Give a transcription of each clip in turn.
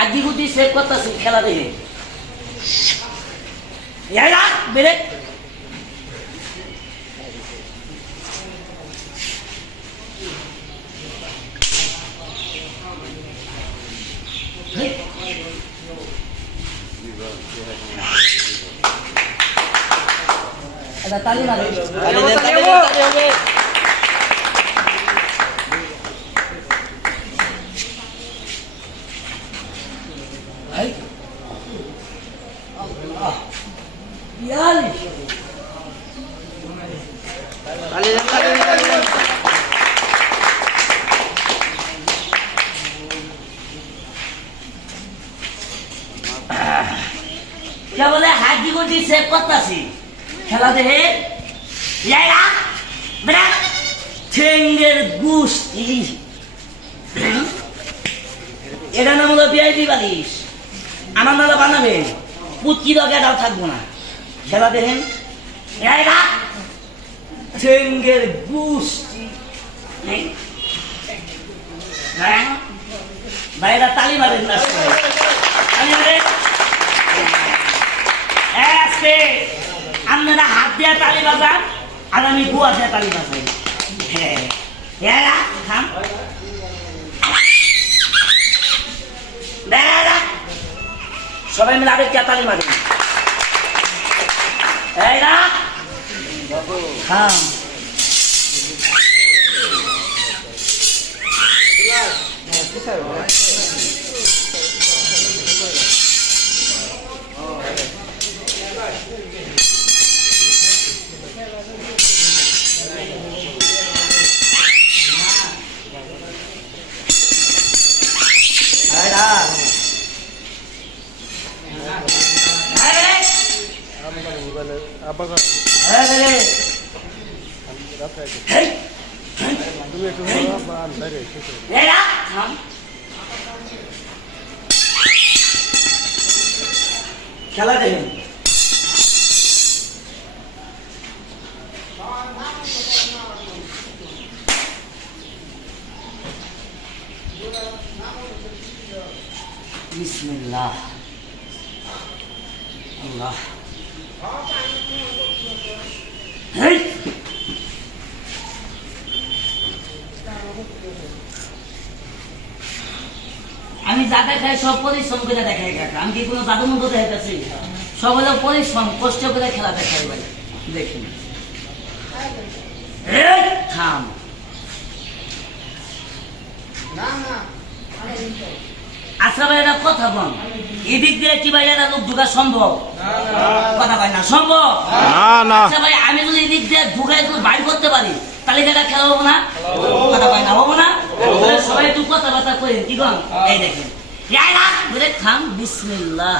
আদি গুটি সেভ করতেছি খেলা দেখে বেরে তালি মারে क्या बोले हाजी गुटी सेव करताছি খেলা দেখে ইয়াইরা বেরা ঠেঙ্গের গুষ্টি এটা নাম হলো বিআইপি বালিশ আমার নালা বানাবেন পুচকি দরকার থাকবো না খেলা দেখেন ইয়াইরা ঠেঙ্গের গুষ্টি ভাইরা তালি মারেন না তালি মারেন আপনারা হাত দিয়া তালি বাজান আর আমি বুয়া দিয়ে তালি বাজাই সবাই মিলে আরেকটা তালি মারেন থাম খেলা দেখেন বিসমিল্লাহ আল্লাহ আমি যা দেখাই সব পরিশ্রম করে দেখাই কাকা আমি কি কোনো জাদু মন্ত্র দেখাইতেছি সব হলো পরিশ্রম কষ্ট করে খেলা দেখাই ভাই দেখি থাম আচ্ছা ভাই এটা কথা বল এদিক দিয়ে কি ভাই এটা লোক ঢুকা সম্ভব কথা ভাই না সম্ভব আচ্ছা ভাই আমি যদি এদিক দিয়ে ঢুকাই বাইর করতে পারি তাহলে এটা খেলা হবো না কথা ভাই না হবো না সবাই একটু কথাবার্তা করেন কি কন এই দেখেন থাম বিসমিল্লাহ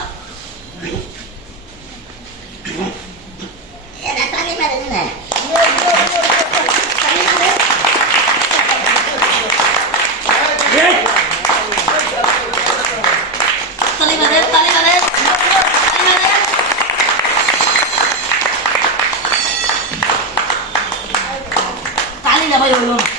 তালি না ভাই হলো